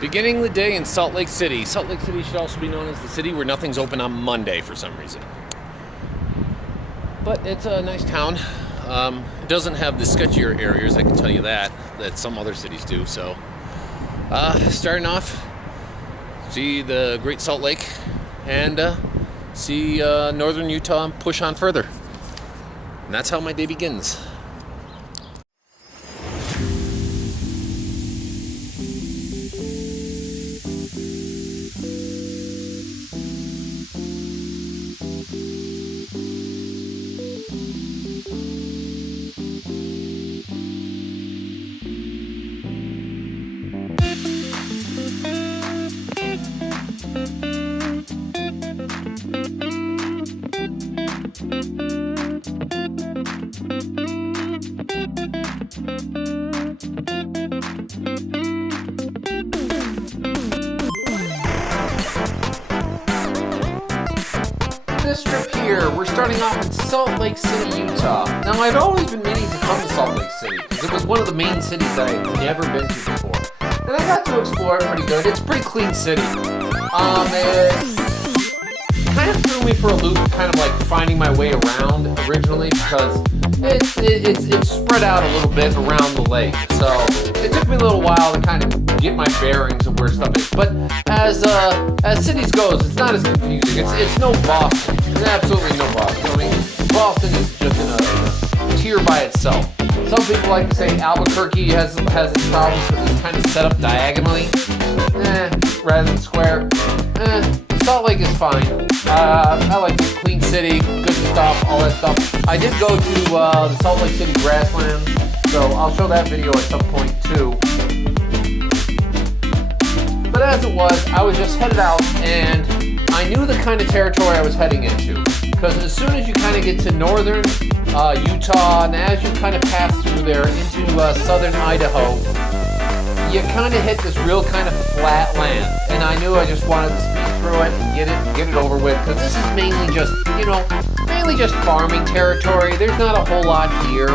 Beginning the day in Salt Lake City. Salt Lake City should also be known as the city where nothing's open on Monday for some reason. But it's a nice town. It doesn't have the sketchier areas, I can tell you that some other cities do. So, starting off, see the Great Salt Lake and see northern Utah push on further. And that's how my day begins. This trip here, we're starting off in Salt Lake City, Utah. Now, I'd always been meaning to come to Salt Lake City because it was one of the main cities that I'd never been to before. And I got to explore it pretty good. It's a pretty clean city. It kind of threw me for a loop, kind of like finding my way around originally because it's spread out a little bit around the lake. So it took me a little while to kind of get my bearings of where stuff is. But as cities goes, it's not as confusing. It's no Boston. It's absolutely no Boston. I mean, Boston is just in a tier by itself. Some people like to say Albuquerque has its problems because it's kind of set up diagonally, rather than square. Salt Lake is fine. I like the clean city, good stuff, all that stuff. I did go to the Salt Lake City grasslands, so I'll show that video at some point too. But as it was, I was just headed out, and I knew the kind of territory I was heading into. Because as soon as you kind of get to northern Utah, and as you kind of pass through there into southern Idaho, you kind of hit this real kind of flat land. And I knew I just wanted to speed through it and get it over with, because this is mainly just, farming territory. There's not a whole lot here.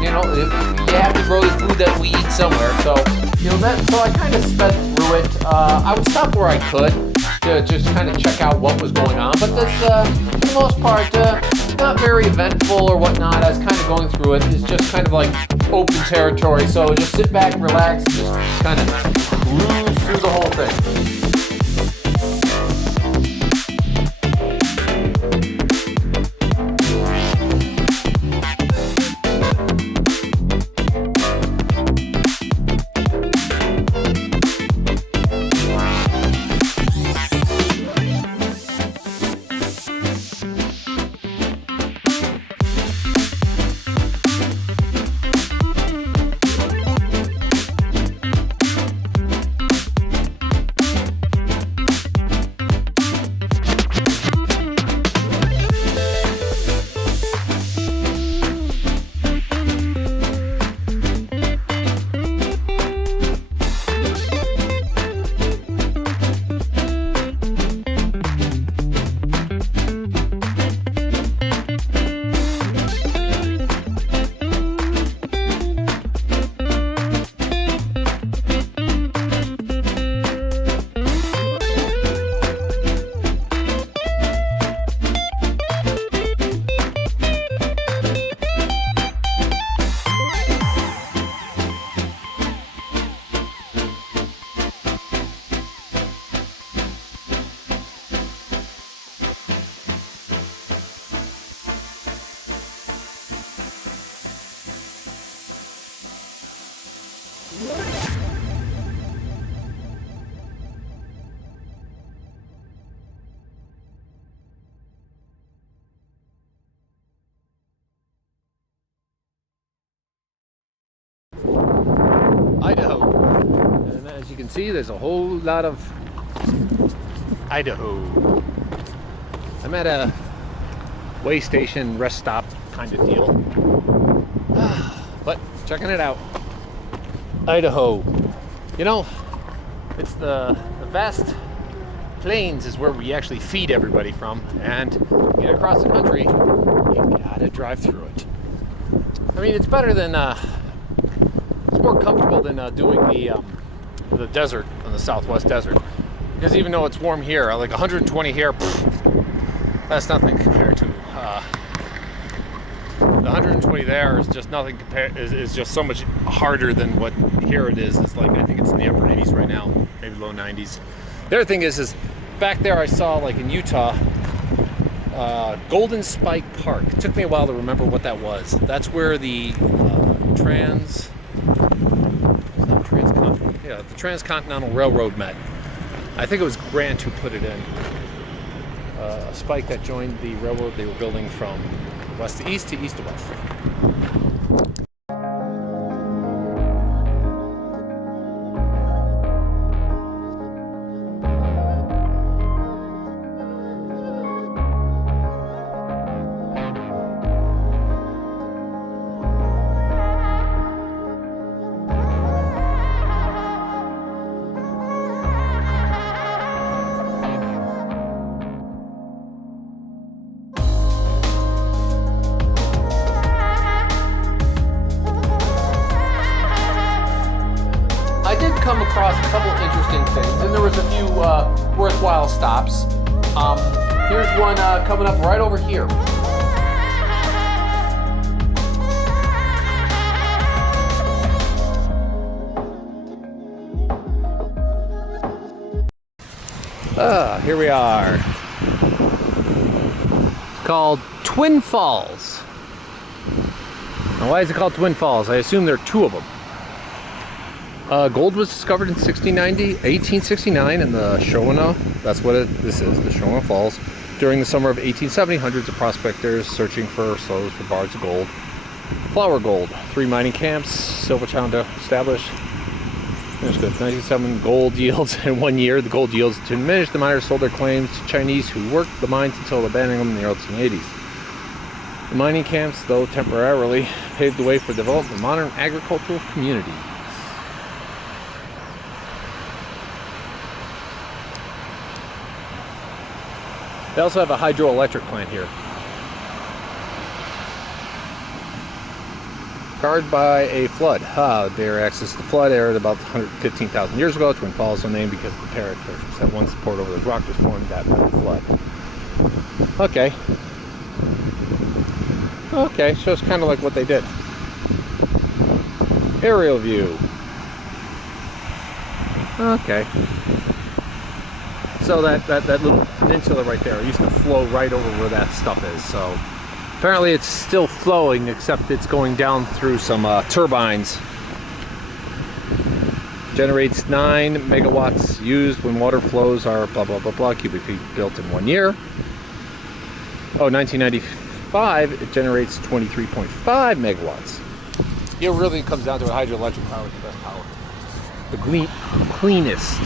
You have to grow the food that we eat somewhere. So, so I kind of sped through it. I would stop where I could to just kind of check out what was going on. But this, for the most part, not very eventful or whatnot. I was kind of going through it. It's just kind of like open territory. So just sit back, relax, and just kind of cruise through the whole thing. Idaho. And as you can see, there's a whole lot of Idaho. I'm at a way station rest stop kind of deal. But checking it out. Idaho. It's the vast plains is where we actually feed everybody from, and to get across the country, you gotta drive through it. I mean, it's better than it's more comfortable than doing the the desert, on the southwest desert. Because even though it's warm here, like 120 here, that's nothing compared to the 120 there is just nothing compared. Is just so much harder than what here it is. It's like, I think it's in the upper 80s right now, maybe low 90s. The other thing is back there I saw, like in Utah, Golden Spike Park. It took me a while to remember what that was. That's where the the Transcontinental Railroad met. I think it was Grant who put it in. A spike that joined the railroad they were building from west to east to west. Come across a couple interesting things, and there was a few worthwhile stops. Here's one coming up right over here. Here we are. It's called Twin Falls. Now, why is it called Twin Falls? I assume there are two of them. Gold was discovered in 1869 in the Shawano. That's what this is, the Shawano Falls. During the summer of 1870, hundreds of prospectors searching for slows for bars of gold. Flour gold. 3 mining camps, silver town to establish. There's good. 1907 gold yields in 1 year. The gold yields diminished. The miners sold their claims to Chinese who worked the mines until abandoning them in the early 1880s. The mining camps, though temporarily, paved the way for development of modern agricultural communities. They also have a hydroelectric plant here. Scarred by a flood. Their access to the flood area about 115,000 years ago. Twin Falls was named because the parrot that once poured over the rock was formed that by the flood. Okay. Okay, so it's kind of like what they did. Aerial view. Okay. So that little peninsula right there used to flow right over where that stuff is. So apparently it's still flowing, except it's going down through some turbines. Generates 9 megawatts used when water flows are blah blah blah blah cubic feet built in 1 year. 1995 it generates 23.5 megawatts. It really comes down to hydroelectric power is the best power. The cleanest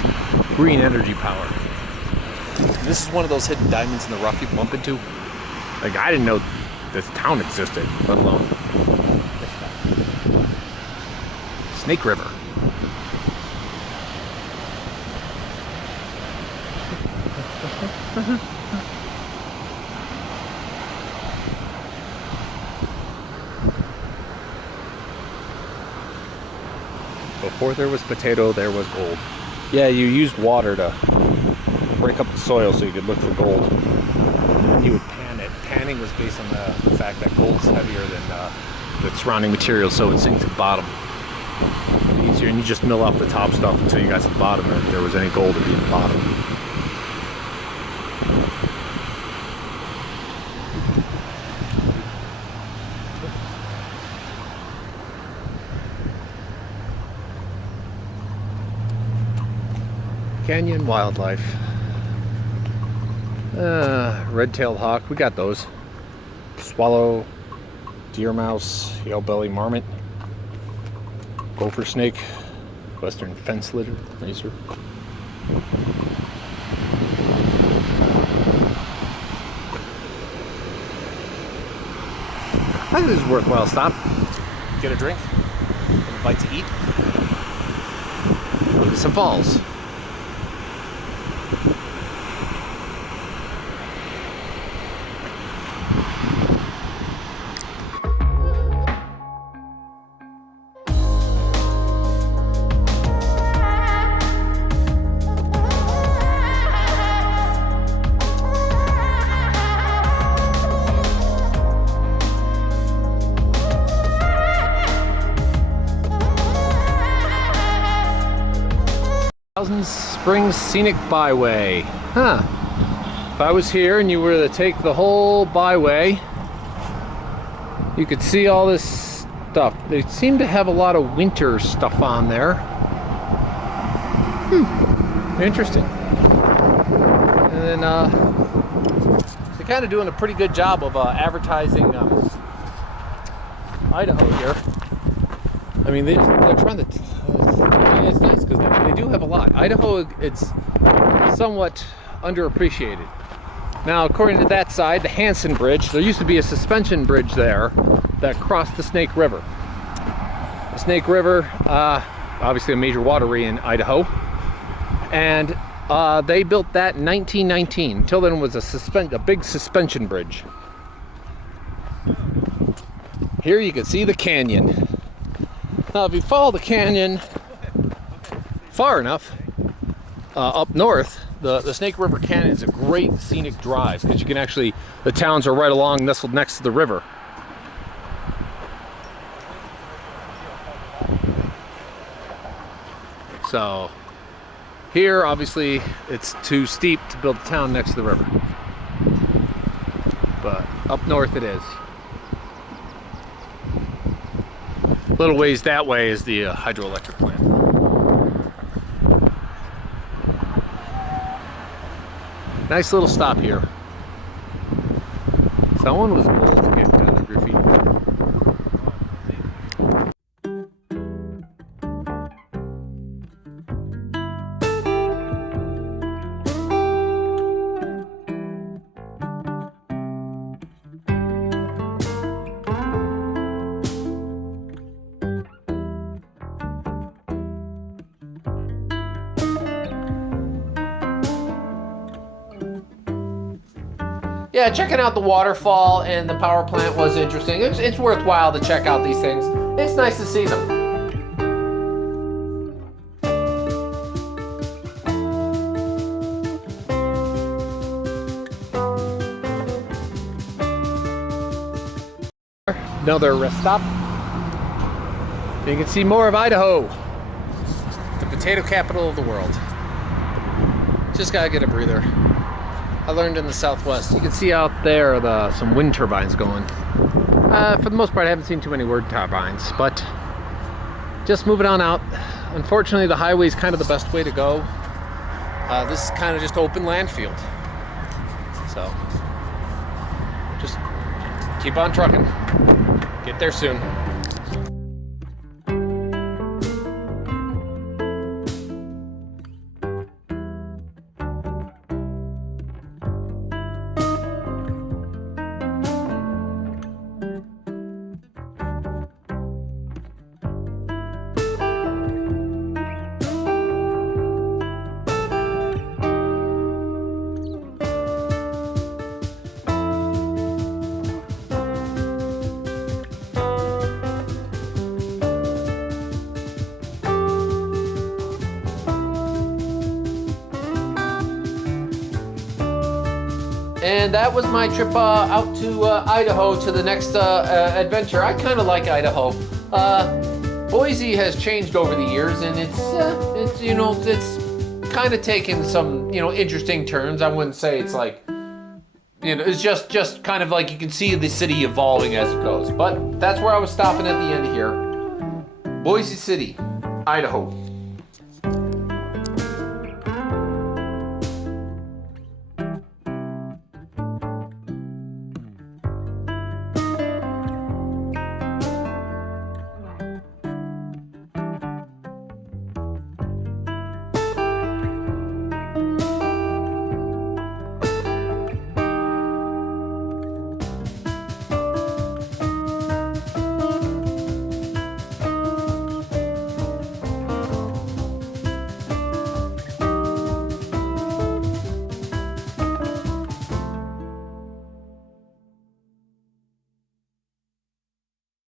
green energy power. This is one of those hidden diamonds in the rough you bump into. Like, I didn't know this town existed, let alone Snake River. Before there was potato, there was gold. Yeah, you used water to break up the soil so you could look for gold. And you would pan it. Panning was based on the fact that gold's heavier than the surrounding material, so it sinks to the bottom easier. And you just mill off the top stuff until you got to the bottom, and if there was any gold, it'd be in the bottom. Canyon wildlife. Red-tailed hawk, we got those. Swallow, deer mouse, yellow-belly marmot, gopher snake, western fence lizard. I think this is a worthwhile stop. Get a drink, get a bite to eat, look at some falls. Thousand Springs Scenic Byway. Huh. If I was here and you were to take the whole byway, you could see all this stuff. They seem to have a lot of winter stuff on there. Interesting. And then they're kind of doing a pretty good job of advertising Idaho here. I mean, they're trying to. It's nice because they do have a lot. Idaho, it's somewhat underappreciated. Now, according to that side, the Hansen Bridge, there used to be a suspension bridge there that crossed the Snake River. The Snake River, obviously a major waterway in Idaho, and they built that in 1919. Until then, it was a big suspension bridge. Here you can see the canyon. Now, if you follow the canyon far enough up north, the Snake River Canyon is a great scenic drive because you can actually, the towns are right along, nestled next to the river. So here, obviously, it's too steep to build a town next to the river, but up north it is. A little ways that way is the hydroelectric plant. Nice little stop here. Someone was bold to get down the graffiti. Yeah, checking out the waterfall and the power plant was interesting. It's worthwhile to check out these things. It's nice to see them. Another rest stop. You can see more of Idaho, the potato capital of the world. Just gotta get a breather. I learned in the Southwest. You can see out there some wind turbines going. For the most part, I haven't seen too many wind turbines, but just moving on out. Unfortunately, the highway is kind of the best way to go. This is kind of just open land field. So, just keep on trucking. Get there soon. And that was my trip out to Idaho to the next adventure. I kind of like Idaho. Boise has changed over the years, and it's kind of taken some interesting turns. I wouldn't say it's like it's just kind of like you can see the city evolving as it goes. But that's where I was stopping at the end here. Boise City, Idaho.